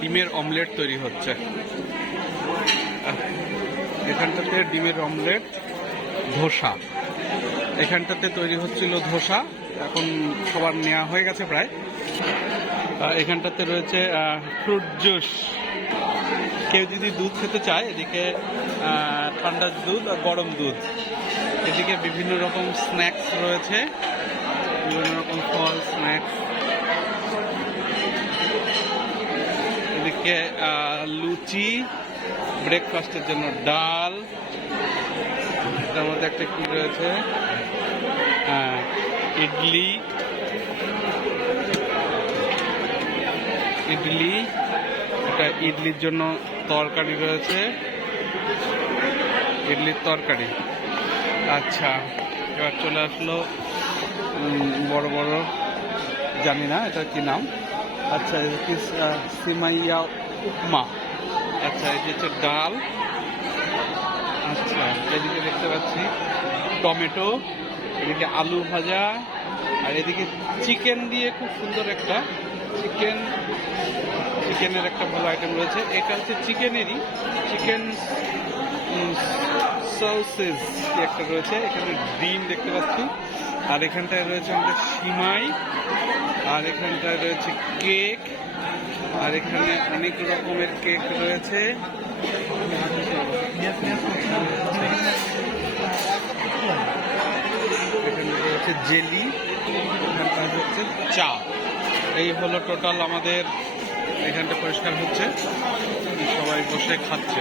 ডিমের অমলেট তৈরি হচ্ছে। এখানটাতে ডিমের অমলেট, ধোসা, এখানটাতে তৈরি হচ্ছিল ধোসা, এখন সবার নেওয়া হয়ে গেছে প্রায়। এখানটাতে রয়েছে ফ্রুট জুস, কেউ যদি দুধ খেতে চায় এদিকে ঠান্ডা দুধ আর গরম দুধ। এদিকে বিভিন্ন রকম স্ন্যাক্স রয়েছে, বিভিন্ন রকম ফল স্ন্যাক্স। এদিকে লুচি, ব্রেকফাস্টের জন্য ডাল, তার মধ্যে একটা কি রয়েছে ইডলি, এটা ইডলির জন্য তরকারি রয়েছে, ইডলির তরকারি। আচ্ছা, এবার চলে আসলো বড় বড়, জানি না এটা কি নাম। আচ্ছা, কি সিমাইয়া উপমা। আচ্ছা, এই হচ্ছে ডাল। আচ্ছা, এদিকে দেখতে পাচ্ছি টমেটো, এদিকে আলু ভাজা, আর এদিকে চিকেন দিয়ে খুব সুন্দর একটা চিকেনের একটা ভালো আইটেম রয়েছে। এটা হচ্ছে চিকেনেরই, চিকেন সসেজ একটা রয়েছে। এখানে ডিম দেখতে পাচ্ছি, আর এখানটায় রয়েছে আমাদের সিমাই, আর এখানটায় রয়েছে কেক, আর এখানে অনেক রকমের কেক রয়েছে। এখানে রয়েছে জেলি, এখানটা হচ্ছে চা। এই হলো টোটাল আমাদের এখানটা পরিষ্কার হচ্ছে, সবাই বসে খাচ্ছে।